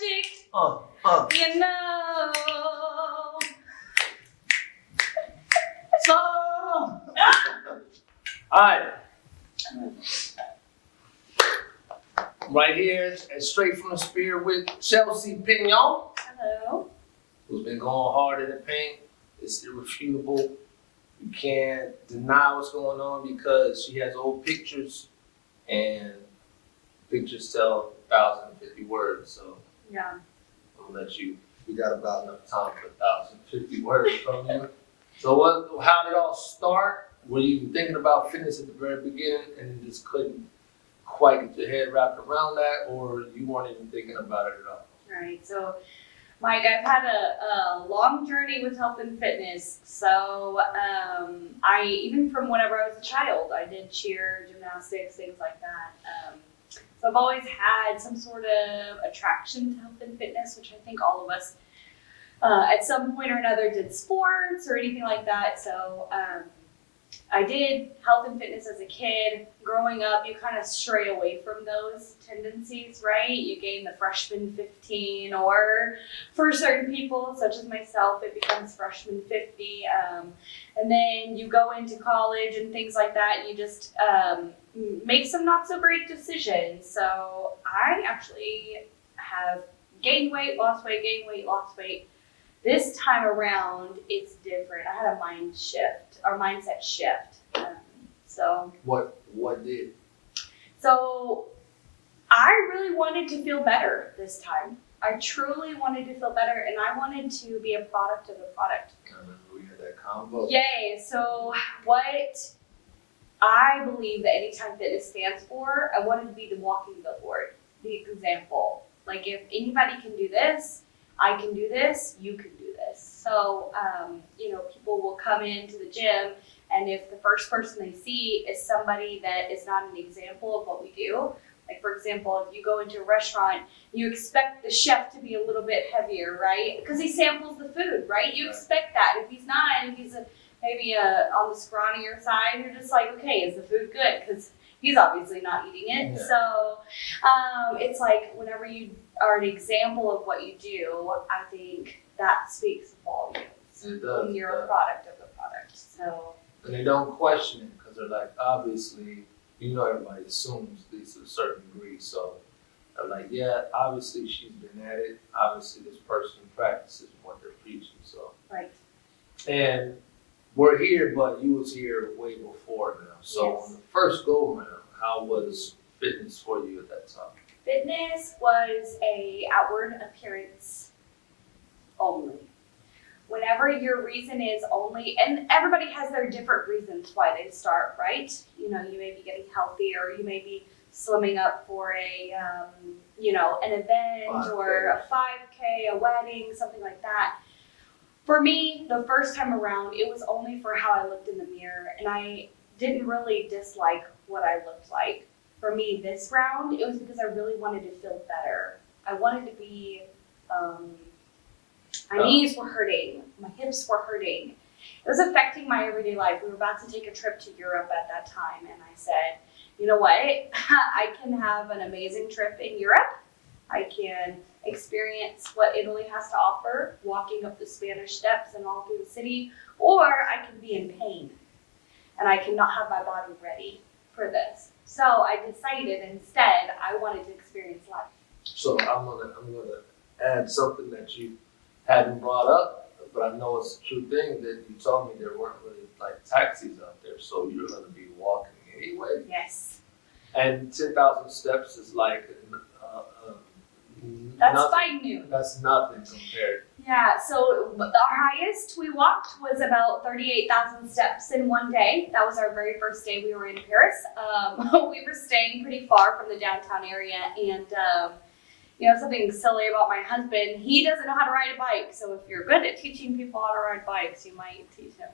magic, you know. So, alright. Right here, and straight from the spear with Chelsea Pinon, Hello. who's been going hard in the paint. It's irrefutable. You can't deny what's going on because she has old pictures, and pictures tell 1,050 words. So Yeah. I'll let you. We got about enough time for 1,050 words from you. So how did it all start? Were you thinking about fitness at the very beginning and just couldn't quite get your head wrapped around that, or you weren't even thinking about it at all? Right. So, Mike, I've had a long journey with health and fitness. So, I even from whenever I was a child, I did cheer, gymnastics, things like that. So I've always had some sort of attraction to health and fitness, which I think all of us at some point or another did sports or anything like that. So I did health and fitness as a kid. Growing up, you kind of stray away from those tendencies, right? You gain the freshman 15, or for certain people, such as myself, it becomes freshman 50. And then you go into college and things like that. You just make some not so great decisions. So I actually have gained weight, lost weight, gained weight, lost weight. This time around, it's different. I had a mindset shift. So What did? So I really wanted to feel better this time. I truly wanted to feel better, and I wanted to be a product of the product. I remember we had that combo. Yay! So what I believe that Anytime Fitness stands for, I wanted to be the walking billboard, the example. Like, if anybody can do this, I can do this, you can do this. So, people will come into the gym, and if the first person they see is somebody that is not an example of what we do, like, for example, if you go into a restaurant, you expect the chef to be a little bit heavier, right? Because he samples the food, right? You expect that. If he's not, if he's maybe on the scrawnier side, you're just like, okay, is the food good? Because he's obviously not eating it. Yeah. So it's like, whenever you are an example of what you do, I think that speaks volumes. It does. When you're a product of the product. So. And they don't question it because they're like, obviously, everybody assumes these to a certain degree. So they're like, yeah, obviously she's been at it. Obviously this person practices what they're preaching. So. Right. And we're here, but you was here way before now. So yes. On the first go around, how was fitness for you at that time? Fitness was a outward appearance only. Whenever your reason is only, and everybody has their different reasons why they start, right? You may be getting healthier, you may be slimming up for an event or a 5K, a wedding, something like that. For me, the first time around, it was only for how I looked in the mirror, and I didn't really dislike what I looked like. For me, this round, it was because I really wanted to feel better. I wanted to be, my knees were hurting, my hips were hurting. It was affecting my everyday life. We were about to take a trip to Europe at that time, and I said, you know what? I can have an amazing trip in Europe. I can experience what Italy has to offer, walking up the Spanish steps and all through the city, or I can be in pain, and I cannot have my body ready for this. So I decided instead I wanted to experience life. So I'm gonna add something that you hadn't brought up, but I know it's a true thing that you told me there weren't really like taxis out there, so you're gonna be walking anyway. Yes. And 10,000 steps is like that's nothing. fine new. That's nothing compared. Yeah, so our highest we walked was about 38,000 steps in one day. That was our very first day we were in Paris. We were staying pretty far from the downtown area, and something silly about my husband, he doesn't know how to ride a bike. So if you're good at teaching people how to ride bikes, you might teach him.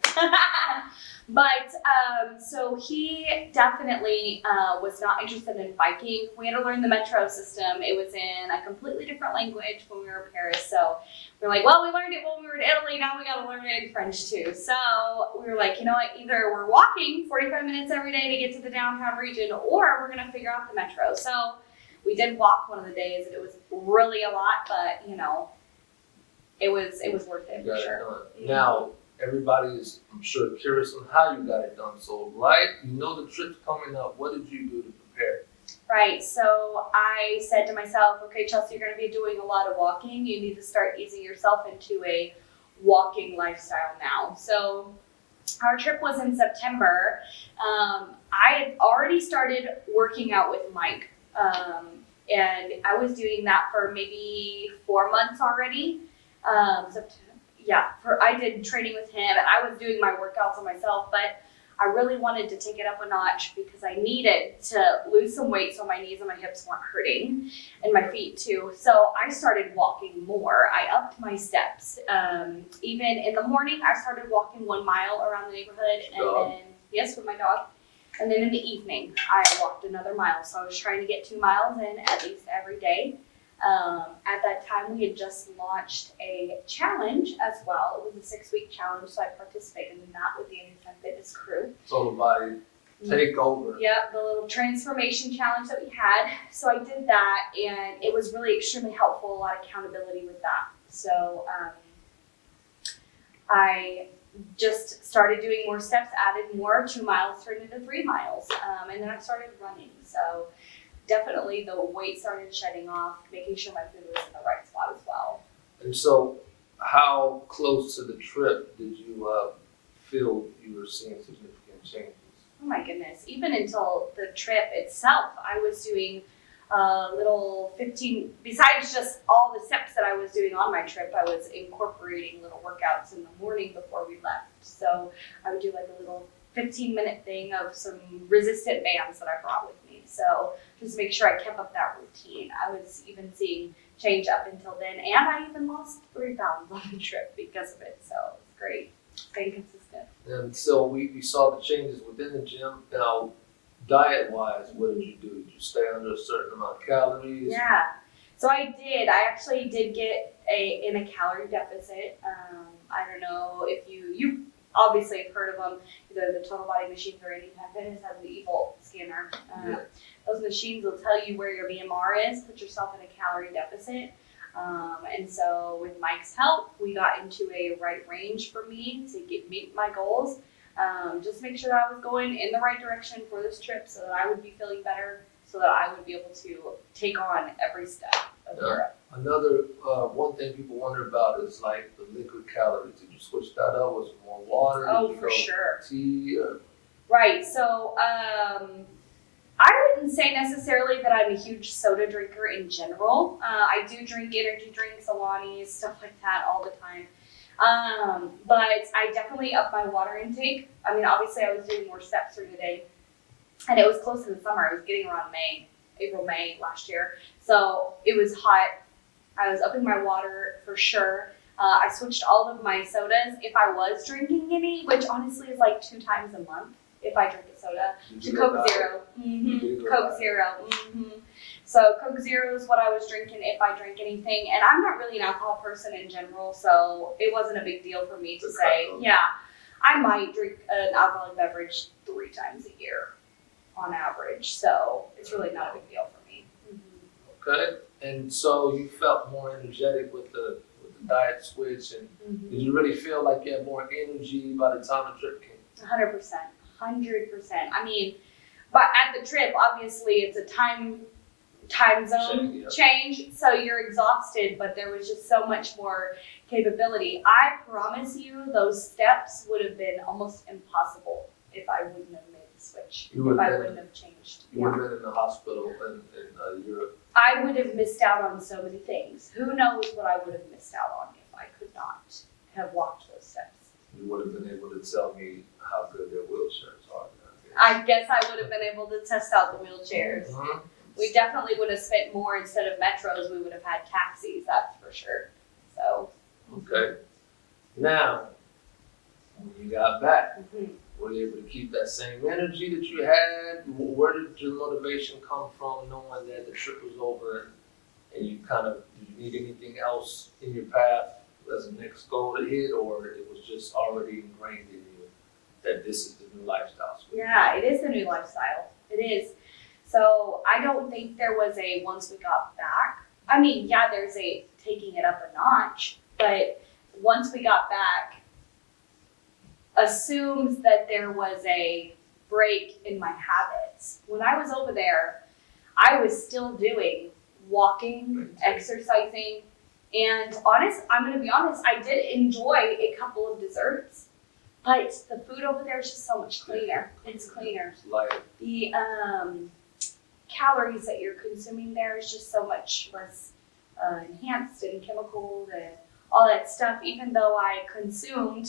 But so he definitely was not interested in biking. We had to learn the metro system. It was in a completely different language when we were in Paris. So we're like, well, we learned it when we were in Italy. Now we got to learn it in French too. So we were like, you know what? Either we're walking 45 minutes every day to get to the downtown region, or we're going to figure out the metro. So We did walk one of the days, and it was really a lot, but you know, it was worth it You for got it sure. done. Now, everybody is, I'm sure, curious on how you got it done. So, right, you know the trip's coming up. What did you do to prepare? Right, so I said to myself, okay, Chelsea, you're gonna be doing a lot of walking. You need to start easing yourself into a walking lifestyle now. So our trip was in September. I had already started working out with Mike, and I was doing that for maybe 4 months already. I did training with him, and I was doing my workouts on myself, but I really wanted to take it up a notch because I needed to lose some weight so my knees and my hips weren't hurting, and my feet too. So I started walking more. I upped my steps. Even in the morning, I started walking 1 mile around the neighborhood, and then, yes, with my dog. And then in the evening, I walked another mile. So I was trying to get 2 miles in at least every day. At that time, we had just launched a challenge as well. It was a 6-week challenge, so I participated in that with the Anytime Fitness crew. Total body takeover. Yep, the little transformation challenge that we had. So I did that, and it was really extremely helpful, a lot of accountability with that. So I just started doing more steps, added more, 2 miles turned into 3 miles, and then I started running. So definitely the weight started shedding off, making sure my food was in the right spot as well. And so, how close to the trip did you feel you were seeing significant changes? Oh my goodness, even until the trip itself, I was doing little 15, besides just all the steps that I was doing on my trip, I was incorporating little workouts in the morning before we left. So I would do like a little 15-minute thing of some resistant bands that I brought with me. So just make sure I kept up that routine. I was even seeing change up until then, and I even lost 3 pounds on the trip because of it. So it's great, staying consistent. And so we saw the changes within the gym. Now, diet-wise, what did you do? Did you stay under a certain amount of calories? Yeah, so I did. I actually did get in a calorie deficit. I don't know if you obviously have heard of them, either the Total Body machines or Anytime Fitness has the Evolt scanner. Yeah. Those machines will tell you where your BMR is, put yourself in a calorie deficit. And so with Mike's help, we got into a right range for me to meet my goals. Just make sure that I was going in the right direction for this trip so that I would be feeling better, so that I would be able to take on every step of Europe. Another one thing people wonder about is like the liquid calories. Did you switch that up? Was it more water? Oh, for sure. Tea? Right. So I wouldn't say necessarily that I'm a huge soda drinker in general. I do drink energy drinks, Alanis, stuff like that all the time. But I definitely upped my water intake. I mean, obviously I was doing more steps through the day, and it was close to the summer. I was getting around April, May last year. So it was hot. I was upping my water for sure. I switched all of my sodas, if I was drinking any, which honestly is like 2 times a month if I drink a soda, to Coke Zero. Coke Zero. So Coke Zero is what I was drinking if I drank anything. And I'm not really an alcohol person in general, so it wasn't a big deal for me to say, yeah, I might drink an alcoholic beverage 3 times a year on average. So it's really not a big deal for me. Okay. And so you felt more energetic with the diet switch, and did you really feel like you had more energy by the time the trip came? 100%. I mean, but at the trip, obviously it's a time zone change, so you're exhausted, but there was just so much more capability. I promise you, those steps would have been almost impossible if I wouldn't have made the switch, if I wouldn't have changed. You would have been in the hospital in Europe. I would have missed out on so many things. Who knows what I would have missed out on if I could not have walked those steps. You would have been able to tell me how good their wheelchairs are. I guess I would have been able to test out the wheelchairs. We definitely would have spent more. Instead of metros, we would have had taxis, that's for sure. So. Okay. Now, when you got back, were you able to keep that same energy that you had? Where did your motivation come from, knowing that the trip was over and you did you need anything else in your path as a next goal to hit, or it was just already ingrained in you that this is the new lifestyle? Yeah, it is the new lifestyle. It is. So So I don't think there was a once we got back. I mean, yeah, there's a taking it up a notch, but once we got back, assumes that there was a break in my habits. When I was over there, I was still doing walking, exercising, and I'm gonna be honest, I did enjoy a couple of desserts, but the food over there is just so much cleaner. It's cleaner. Like, The calories that you're consuming there is just so much less enhanced and chemicals and all that stuff, even though I consumed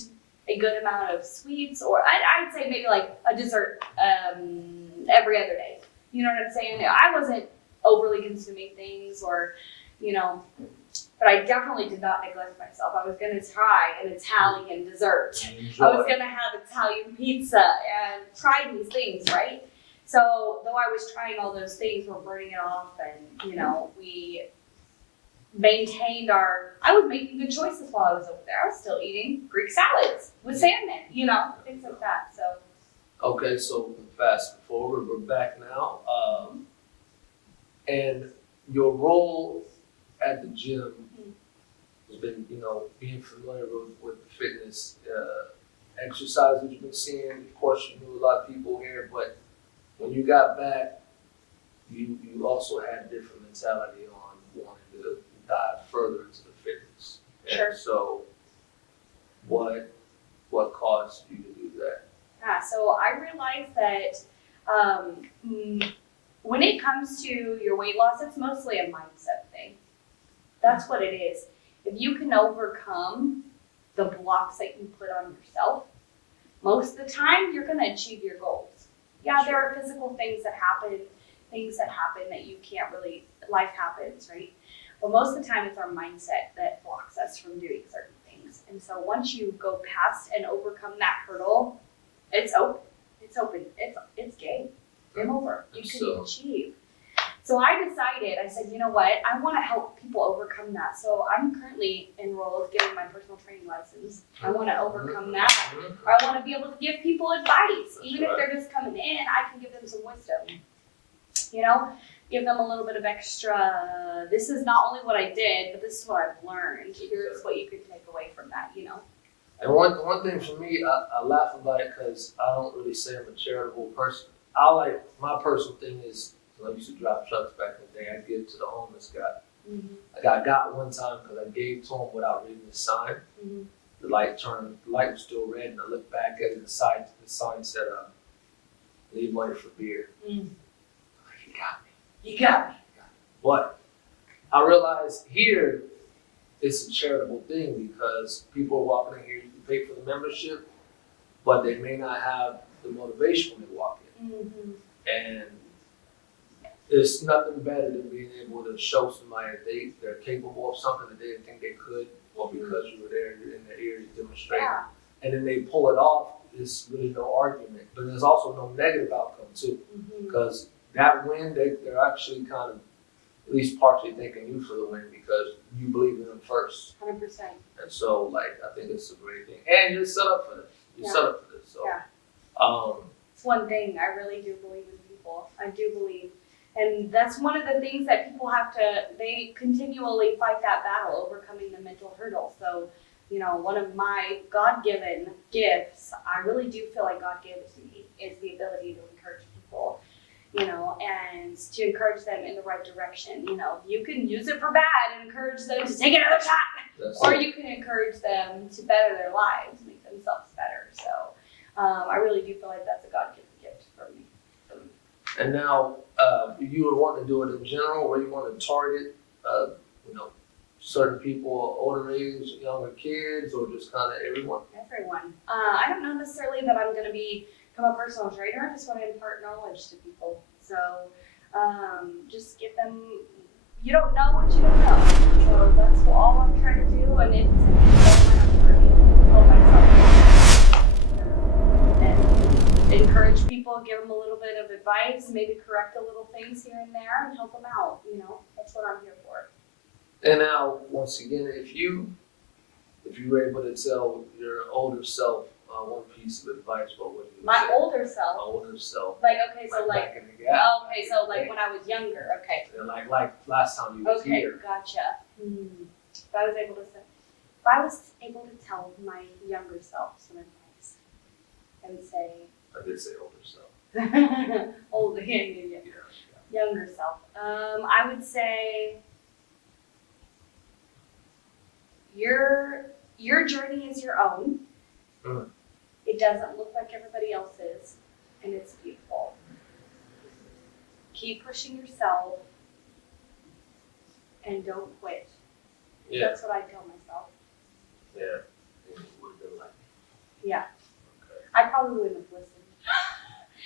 a good amount of sweets, or I'd say maybe like a dessert every other day. You know what I'm saying? I wasn't overly consuming things or, but I definitely did not neglect myself. I was going to try an Italian dessert. I was going to have Italian pizza and try these things, right? So though I was trying all those things, we're burning it off, and we maintained I was making good choices while I was over there. I was still eating Greek salads with salmon, things like that. So. okay, so fast forward, we're back now. And your role at the gym has been, being familiar with the fitness exercise that you've been seeing. Of course, you knew a lot of people here, but when you got back, you also had a different mentality on wanting to dive further into the fitness. Sure. And so what caused you to do that? Yeah, so I realized that when it comes to your weight loss, it's mostly a mindset thing. That's what it is. If you can overcome the blocks that you put on yourself, most of the time you're going to achieve your goals. Yeah, there are physical things that happen that you can't really, life happens, right? But most of the time it's our mindset that blocks us from doing certain things. And so once you go past and overcome that hurdle, it's open. It's game over. You can achieve. So I decided, I said, you know what? I want to help people overcome that. So I'm currently enrolled getting my personal training license. I want to overcome that. I want to be able to give people advice. Even if they're just coming in, I can give them some wisdom. Give them a little bit of extra. This is not only what I did, but this is what I've learned. Here's what you can take away from that, And one thing for me, I laugh about it because I don't really say I'm a charitable person. My personal thing is, I used to drive trucks back in the day. I'd give to the homeless guy. Mm-hmm. I got one time because I gave to him without reading the sign. Mm-hmm. The light was still red, and I looked back at it, the sign said, leave money for beer. Mm. He got me. But I realized here, it's a charitable thing because people are walking in here, you can pay for the membership, but they may not have the motivation when they walk in. Mm-hmm. And there's nothing better than being able to show somebody that they're capable of something that they didn't think they could, or because you were there, you're in their ear to demonstrate. Yeah. And then they pull it off, there's really no argument. But there's also no negative outcome too. Because that win, they're actually kind of at least partially thanking you for the win because you believe in them first. 100%. And so, I think it's a great thing. And you're set up for this. So, It's one thing. I really do believe in people. I do believe. And that's one of the things that people they continually fight that battle, overcoming the mental hurdle. So, one of my God-given gifts, I really do feel like God gives me, is the ability to encourage people. And to encourage them in the right direction. You can use it for bad and encourage them to take another shot, or you can encourage them to better their lives, make themselves better. So I really do feel like that's a God-given gift for me. And now, you would want to do it in general, or you want to target, certain people, older age, younger kids, or just kind of everyone? Everyone. I don't know necessarily that I'm going to become a personal trainer. I just want to impart knowledge to people. So just give them, you don't know what you don't know. So that's all I'm trying to do. And it's help myself and encourage people, give them a little bit of advice, maybe correct a little things here and there and help them out. That's what I'm here for. And now, once again, if you were able to tell your older self, one piece of advice, what would you My say? older My self. older self. Like, okay, so like, back in the gap. okay, so like when I was younger, okay. Yeah, like last time you was Okay, here. gotcha. If I was able to tell my younger self some advice, I would say, I did say older self. older, yeah. Younger self. I would say your journey is your own. Mm. It doesn't look like everybody else's, and it's beautiful. Keep pushing yourself, and don't quit. Yeah. That's what I tell myself. Yeah. It would have been like. Yeah. Okay. I probably wouldn't have listened.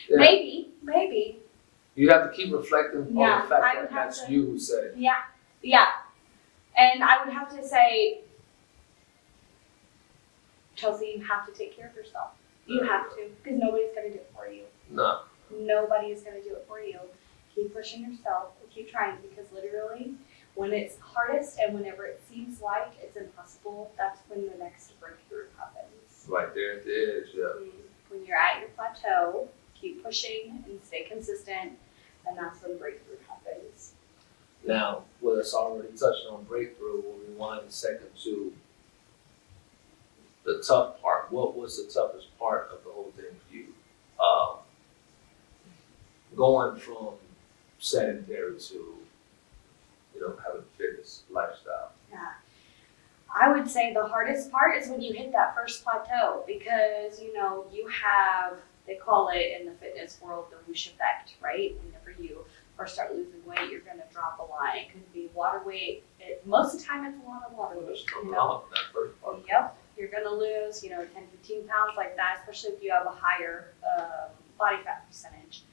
Yeah. Maybe. You'd have to keep reflecting Yeah, on the fact I that would have that's to- you who said it. Yeah. And I would have to say, Chelsea, you have to take care of yourself. You have to, because nobody's going to do it for you. No. Nobody is going to do it for you. Keep pushing yourself. Keep trying, because literally, when it's hardest and whenever it seems like it's impossible, that's when the next breakthrough happens. Right there at the edge, yeah. When you're at your plateau, keep pushing and stay consistent, and that's when breakthrough happens. Now, with us already touching on breakthrough, we'll rewind a second to the tough part. What was the toughest part of the whole thing for you? Going from sedentary to, having a fitness lifestyle. Yeah. I would say the hardest part is when you hit that first plateau, because, you have, they call it in the fitness world the whoosh effect, right? Whenever you first start losing weight, you're going to drop a lot. It could be water weight. Most of the time, it's a lot of water weight. There's nothing wrong with that first part. Yep. You're going to lose, 10, 15 pounds like that, especially if you have a higher body fat percentage.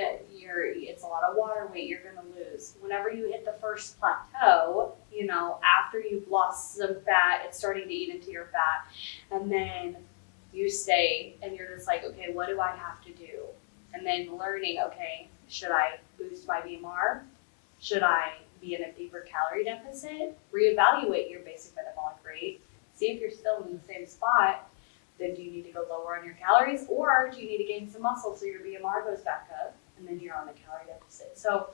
It's a lot of water weight you're going to lose. Whenever you hit the first plateau, after you've lost some fat, it's starting to eat into your fat. And then you stay and you're just like, okay, what do I have to do? And then learning, okay, should I boost my BMR? Should I be in a deeper calorie deficit? Reevaluate your basic metabolic rate. See if you're still in the same spot. Then do you need to go lower on your calories, or do you need to gain some muscle so your BMR goes back up and then you're on a calorie deficit? So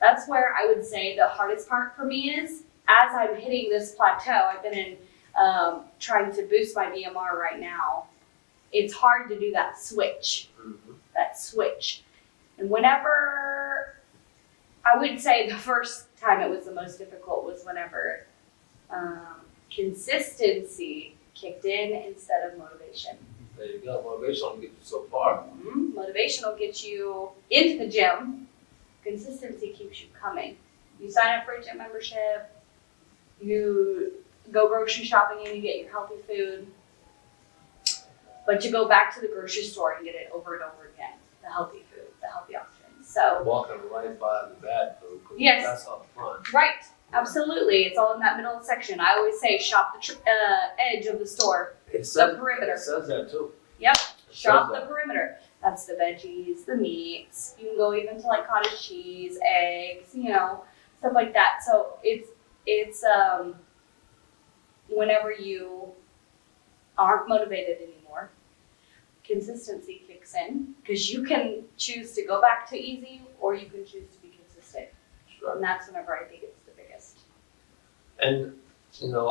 that's where I would say the hardest part for me is, as I'm hitting this plateau, I've been in trying to boost my BMR right now. It's hard to do that switch. And whenever, I would say the first time it was the most difficult was whenever consistency kicked in instead of motivation. There you go. Motivation will get you so far. Motivation will get you into the gym. Consistency keeps you coming. You sign up for a gym membership, you go grocery shopping and you get your healthy food, but you go back to the grocery store and get it over and over again, the healthy food, the healthy options. So Walking right by the bad food. 'Cause Yes. That's up front. right, absolutely. It's all in that middle section. I always say shop the edge of the store. It says, perimeter. It says that too. Yep. It Shop says the perimeter. That's the veggies, the meats. You can go even to like cottage cheese, eggs, stuff like that. So it's whenever you aren't motivated anymore, consistency kicks in, because you can choose to go back to easy or you can choose to be consistent. Sure. And that's whenever I think it's the biggest. And,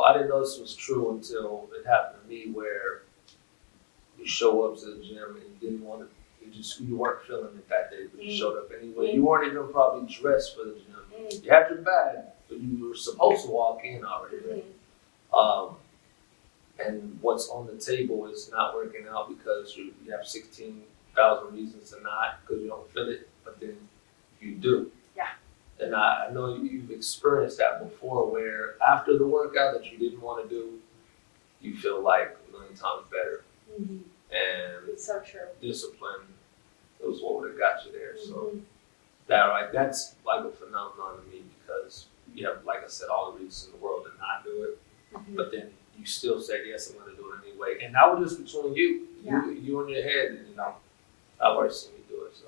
I didn't know this was true until it happened to me, where you show up to the gym and you didn't want to, you weren't feeling it that day, but you showed up anyway. You weren't even probably dressed for the gym. You had your bag, but you were supposed to walk in already. And what's on the table is not working out because you have 16,000 reasons to not, because you don't feel it, but then you do. Yeah. And I know you've experienced that before, where after the workout that you didn't want to do, you feel like a million times better. And It's so true. discipline, it was what would have got you there. So that's like a phenomenon to me, because you have, like I said, all the reasons in the world to not do it, but then you still said, yes, I'm going to do it anyway. And that was just between you in your head, and I've already seen you do it. So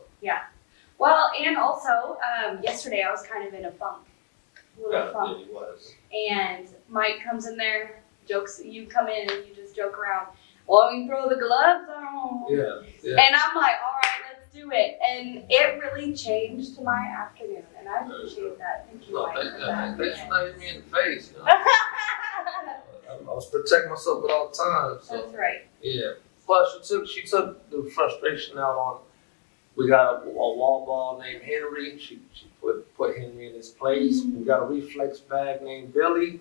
Well, and also, yesterday I was kind of in a funk. yeah, it was. And Mike comes in there, you come in and you just joke around. well, we throw the gloves on. Yeah. And I'm like, all right, let's do it. And it really changed my afternoon. And I appreciate that. Thank you, No, Mike, thanks for for that. not hitting me in the face. You know? I was protecting myself at all times. So. That's right. Yeah. Plus, she took the frustration out on. We got a wall ball named Henry. She put Henry in his place. Mm-hmm. We got a reflex bag named Billy.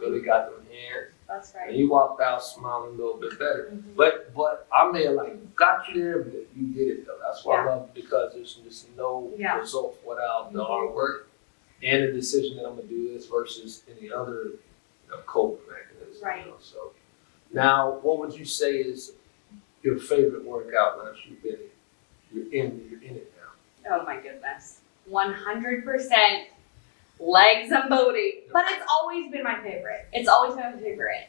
Billy got them hands. That's right. And he walked out smiling a little bit better. Mm-hmm. But I may have got you there, but you did it though. That's why I love it, because there's just no result without the hard work and the decision that I'm gonna do this versus any other coping mechanism. Right. You know? So now, what would you say is your favorite workout once you've been you're in it now? Oh my goodness. 100% legs and booty. But it's always been my favorite. It's always been my favorite.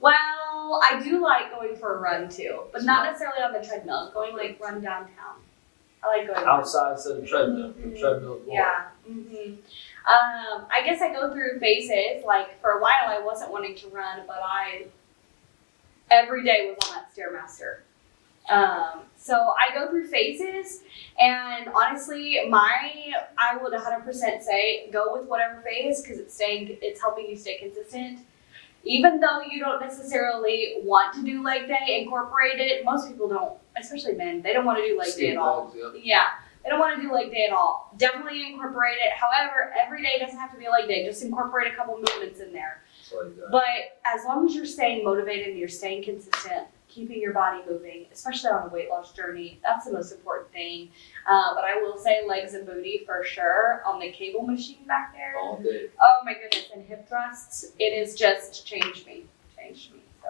Well, I do like going for a run too, but not necessarily on the treadmill. Going like run downtown. I like going outside of the treadmill. Mm-hmm. The treadmill. Yeah. Mm-hmm. I guess I go through phases. Like for a while, I wasn't wanting to run, but every day was on that Stairmaster. So I go through phases, and honestly, I would 100% say go with whatever phase, because it's helping you stay consistent. Even though you don't necessarily want to do leg day, incorporate it. Most people don't, especially men. They don't want to do leg day at all. Yeah, they don't want to do leg day at all. Definitely incorporate it. However, every day doesn't have to be a leg day. Just incorporate a couple movements in there. But as long as you're staying motivated and you're staying consistent, keeping your body moving, especially on a weight loss journey, that's the most important thing. But I will say legs and booty for sure on the cable machine back there. All day. Oh my goodness, and hip thrusts, it has just changed me. So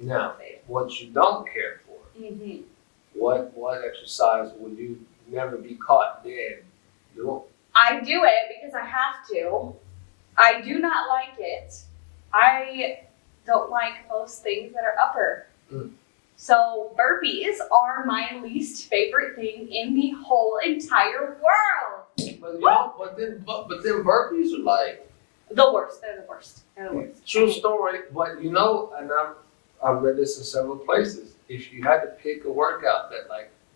now, what you don't care for, mm-hmm. what exercise would you never be caught dead doing? I do it because I have to. I do not like it. I don't like most things that are upper. So burpees are my least favorite thing in the whole entire world. But then burpees are like the worst. They're the worst. True story. But and I've read this in several places. If you had to pick a workout that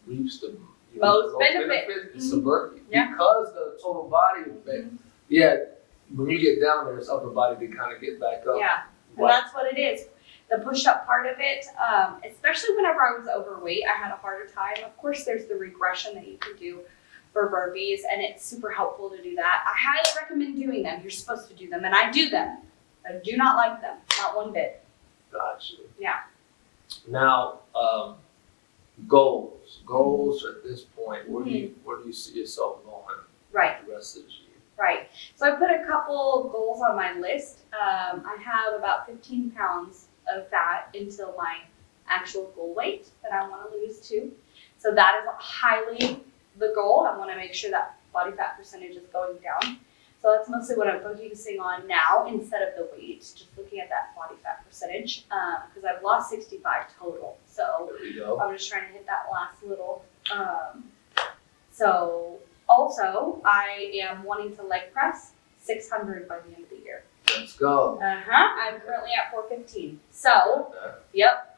reaps the most benefit, it's a burpee. Yeah. Because the total body effect. Mm-hmm. Yeah, when you get down there, it's upper body to kind of get back up. Yeah, and that's what it is. The push-up part of it, especially whenever I was overweight, I had a harder time. Of course, there's the regression that you can do for burpees, and it's super helpful to do that. I highly recommend doing them. You're supposed to do them, and I do them. I do not like them, not one bit. Gotcha. Yeah. Now, goals at this point. Where do you see yourself going? Right. The rest of the year. Right. So I put a couple goals on my list. I have about 15 pounds of fat until my actual goal weight that I want to lose too. So that is highly the goal. I want to make sure that body fat percentage is going down. So that's mostly what I'm focusing on now instead of the weight, just looking at that body fat percentage, because I've lost 65 total. So I'm just trying to hit that last little. So also I am wanting to leg press 600 by the end of the year. Let's go. I'm currently at 415. So, yep,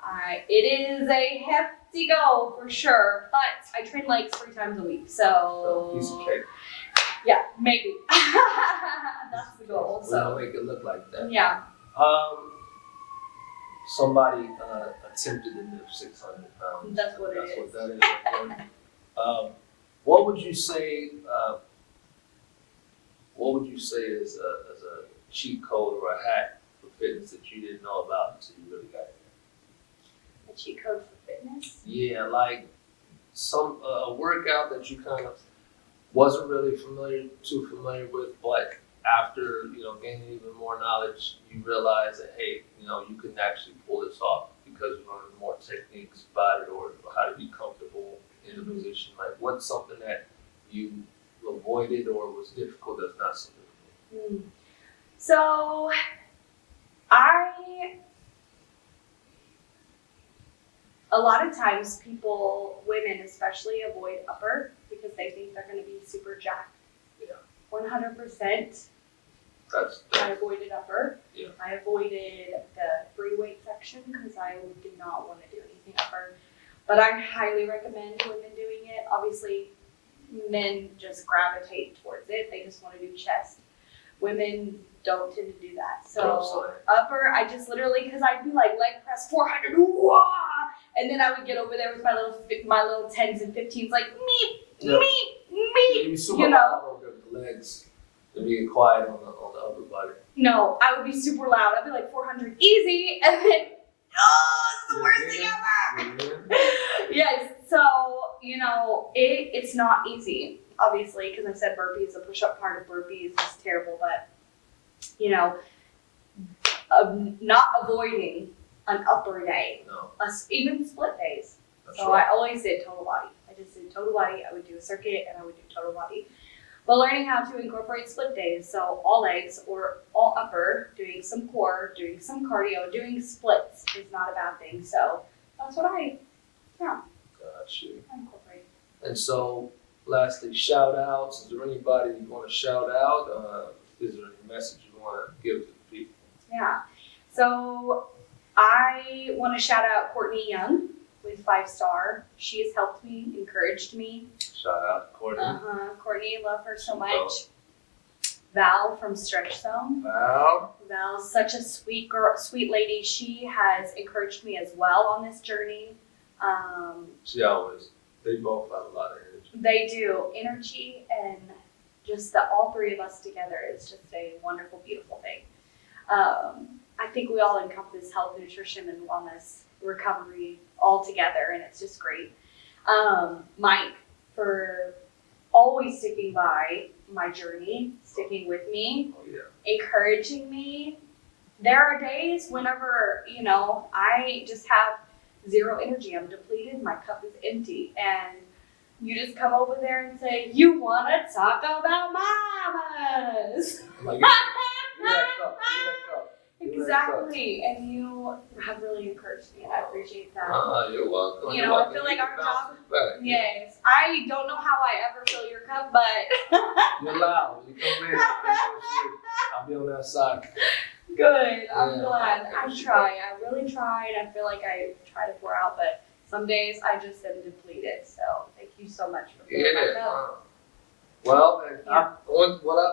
it is a hefty goal for sure. But I train legs 3 times a week, so piece of cake. Yeah, maybe. That's the goal. We're gonna make it look like that. Yeah. Somebody attempted to lift 600 pounds. That's what it is. That's what that is. What would you say? What would you say is a cheat code or a hack for fitness that you didn't know about until you really got there? A cheat code for fitness? Yeah, like some workout that you kind of wasn't really too familiar with, but after gaining even more knowledge, you realize that hey, you can actually pull this off because you learn more techniques about it or how to be comfortable in a position. Like what's something that you avoided or was difficult that's not so difficult? So a lot of times women especially, avoid upper because they think they're going to be super jacked. Yeah. 100%. I avoided upper. Yeah. I avoided the free weight section because I did not But I highly recommend women doing it. Obviously, men just gravitate towards it. They just want to do chest. Women don't tend to do that. So upper, I just literally, because I'd be like leg press 400, wah! And then I would get over there with my little 10s and 15s, like me. You know, the legs to be quiet on the upper body. No, I would be super loud. I'd be like 400 easy, and then it's the worst thing ever. Yes, so you know it's not easy, obviously, because I said burpees. The push-up part of burpees is terrible, but you know, not avoiding an upper day, even split days. So I always did total body. I just did total body. I would do a circuit, and I would do total body. But learning how to incorporate split days, so all legs or all upper, doing some core, doing some cardio, doing splits is not a bad thing. So that's what I incorporate. And so, lastly, shout outs. Is there anybody you want to shout out? Is there any message you want to give to the people? Yeah. So I want to shout out Courtney Young with 5-star. She has helped me, encouraged me. Shout out to Courtney. Courtney, love her so much. Val from Stretch Zone. Val's such a sweet girl, sweet lady. She has encouraged me as well on this journey. They both have a lot of energy. They do. Energy and just all three of us together is just a wonderful, beautiful thing. I think we all encompass health, nutrition, and wellness, recovery all together, and it's just great. Mike, for always sticking by my journey, sticking with me, encouraging me. There are days whenever, you know, I just have zero energy. I'm depleted. My cup is empty. And you just come over there and say, you want to talk about mamas. Like, give me that cup. Exactly. And you have really encouraged me. I appreciate that. You're welcome. You know, I feel like our job. Yes. I don't know how I ever fill your cup, but. You're loud. You come in. I'll be on that side. Good. I'm glad. I try. I really tried. I feel like I try to pour out, but some days I just am depleted. So thank you so much for filling my cup. Well,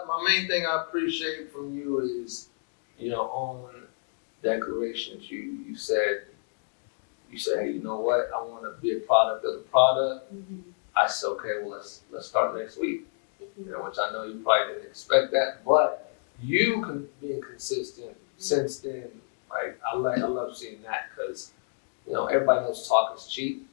my main thing I appreciate from you is, you know, on declarations, you said, hey, you know what? I want to be a product of the product. Mm-hmm. I said, okay, well, let's start next week. Mm-hmm. You know, which I know you probably didn't expect that, but you being consistent since then, like I love seeing that, because you know everybody knows talk is cheap,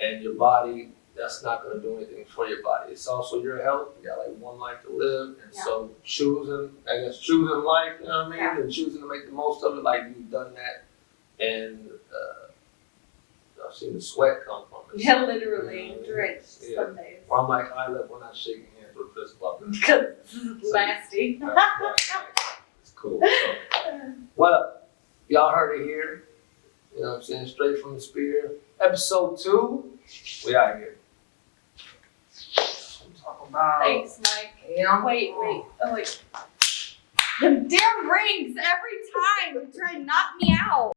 and your body, that's not going to do anything for your body. It's also your health. You got like one life to live, and so choosing life, you know what I mean, and choosing to make the most of it, like you've done that, and I've seen the sweat come from it. Yeah, literally drenched some days. Or I'm like, we're not shaking hands with fist bump. Because it's nasty. It's cool. So, well, y'all heard it here. You know what I'm saying? Straight from the spear. Episode 2. We out here. That's what I'm talking about. Thanks, Mike. Wait. Oh, wait. The damn rings every time. Try to knock me out.